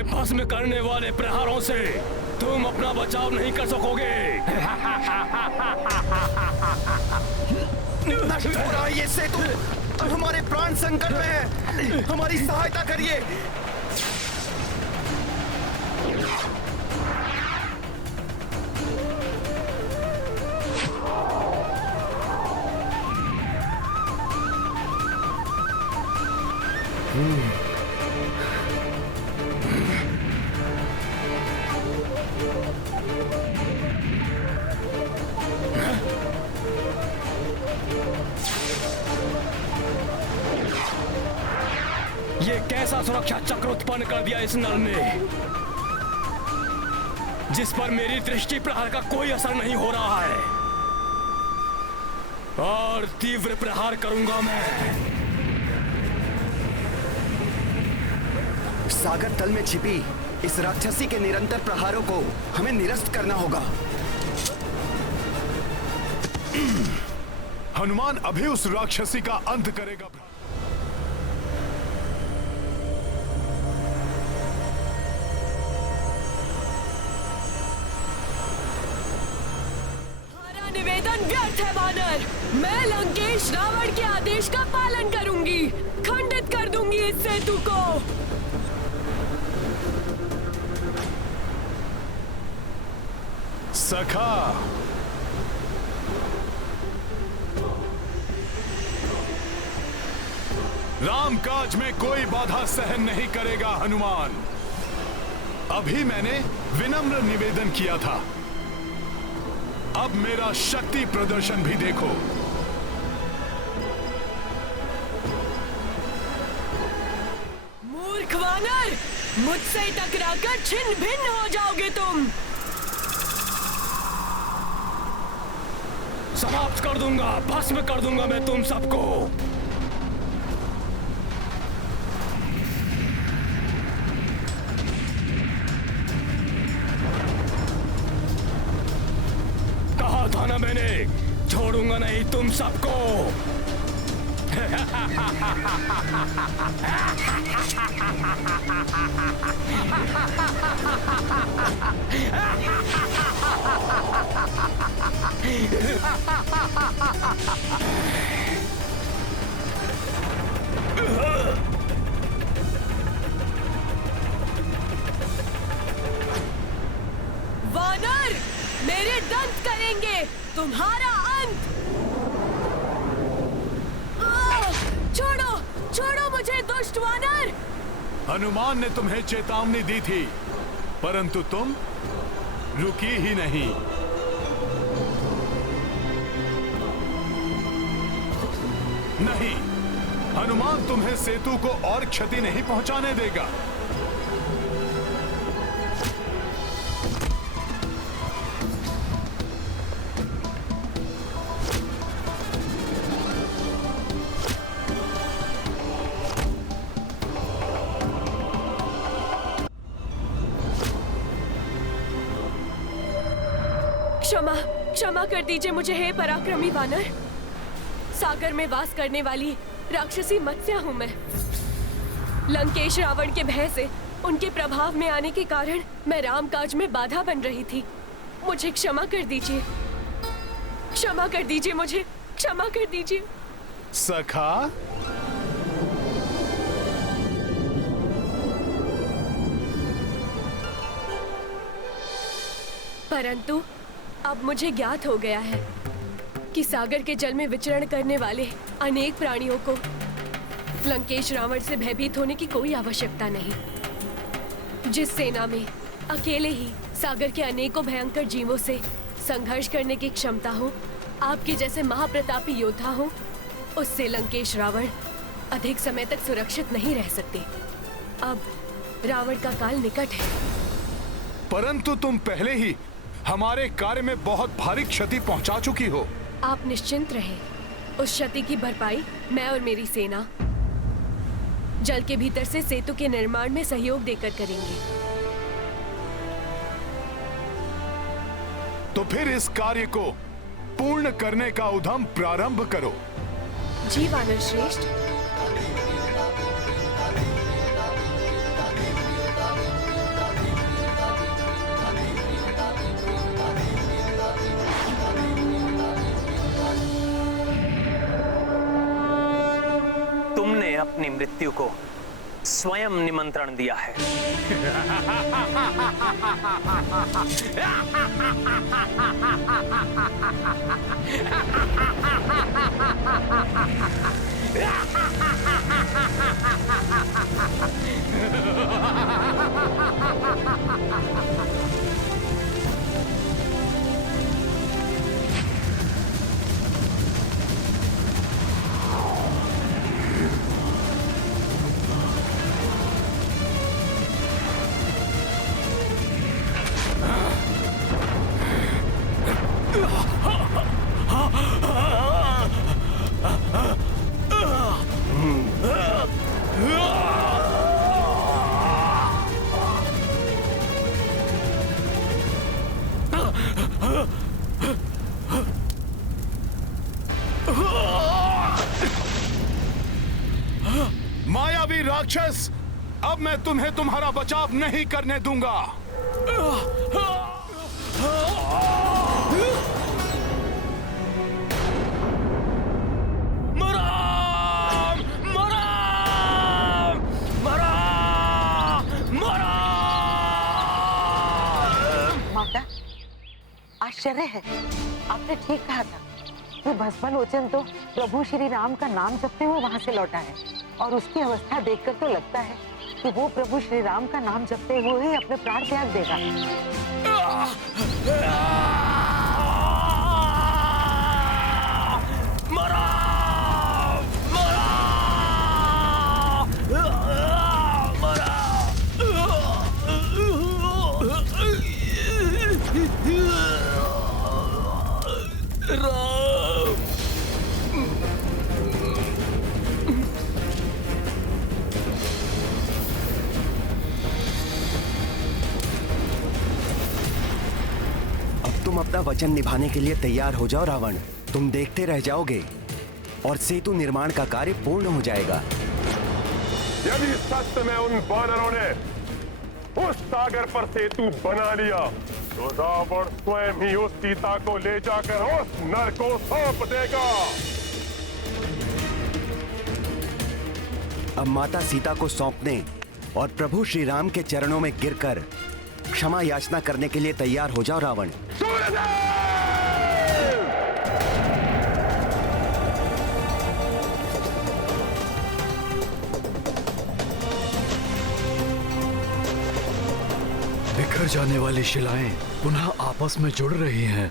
मेरे भस्म करने वाले प्रहारों से तुम अपना बचाव नहीं कर सकोगे। नष्ट हो रहा है ये सेतु, हमारे प्राण संकट में है, हमारी सहायता करिए। ये कैसा सुरक्षा चक्र उत्पन्न कर दिया इस नल ने, जिस पर मेरी दृष्टि प्रहार का कोई असर नहीं हो रहा है। और तीव्र प्रहार करूंगा मैं। सागर तल में छिपी इस राक्षसी के निरंतर प्रहारों को हमें निरस्त करना होगा। हनुमान अभी उस राक्षसी का अंत करेगा। निवेदन व्यर्थ है वानर। मैं लंकेश रावण के आदेश का पालन करूंगी, खंडित कर दूंगी इस सेतु को। सखा, राम काज में कोई बाधा सहन नहीं करेगा हनुमान। अभी मैंने विनम्र निवेदन किया था, अब मेरा शक्ति प्रदर्शन भी देखो। मूर्ख वानर, मुझसे टकराकर छिन्न भिन्न हो जाओगे तुम। समाप्त कर दूंगा, भस्म कर दूंगा मैं तुम सबको। कहा था ना मैंने, छोड़ूंगा नहीं तुम सबको। वानर, मेरे दंत करेंगे तुम्हारा अंत। छोड़ो, छोड़ो मुझे दुष्ट वानर। हनुमान ने तुम्हें चेतावनी दी थी, परंतु तुम रुकी ही नहीं। नहीं, हनुमान तुम्हें सेतु को और क्षति नहीं पहुंचाने देगा। क्षमा, क्षमा कर दीजिए मुझे हे पराक्रमी वानर। सागर में वास करने वाली राक्षसी मत्स्य हूँ मैं। लंकेश रावण के भय से उनके प्रभाव में आने के कारण मैं रामकाज में बाधा बन रही थी। मुझे क्षमा कर दीजिए, क्षमा कर दीजिए, मुझे क्षमा कर दीजिए। सखा, परंतु अब मुझे ज्ञात हो गया है कि सागर के जल में विचरण करने वाले अनेक प्राणियों को लंकेश रावण से भयभीत होने की कोई आवश्यकता नहीं। जिस सेना में अकेले ही सागर के अनेकों भयंकर जीवों से संघर्ष करने की क्षमता हो, आपके जैसे महाप्रतापी योद्धा हो, उससे लंकेश रावण अधिक समय तक सुरक्षित नहीं रह सकते। अब रावण का काल निकट है। परंतु तुम पहले ही हमारे कार्य में बहुत भारी क्षति पहुंचा चुकी हो। आप निश्चिंत रहें, उस क्षति की भरपाई मैं और मेरी सेना जल के भीतर से सेतु के निर्माण में सहयोग देकर करेंगे। तो फिर इस कार्य को पूर्ण करने का उद्यम प्रारंभ करो। जी वानर श्रेष्ठ। अपनी मृत्यु को स्वयं निमंत्रण दिया है। मायावी राक्षस, अब मैं तुम्हें तुम्हारा बचाव नहीं करने दूंगा। माता, आश्चर्य है, आपने ठीक कहा था कि भस्मालोचन तो प्रभु श्री राम का नाम जपते हुए वहां से लौटा है, और उसकी अवस्था देखकर तो लगता है कि वो प्रभु श्री राम का नाम जपते हुए ही अपने प्राण त्याग देगा। तुम अपना वचन निभाने के लिए तैयार हो जाओ रावण। तुम देखते रह जाओगे और सेतु निर्माण का कार्य पूर्ण हो जाएगा। यदि सच में उन वानरों ने उस सागर पर सेतु बना लिया तो रावण स्वयं ही उस सीता को ले जाकर उस नर को सौंप देगा। अब माता सीता को सौंपने और प्रभु श्री राम के चरणों में गिरकर क्षमा याचना करने के लिए तैयार हो जाओ रावण। बिखर जाने वाली शिलाएं पुनः आपस में जुड़ रही हैं।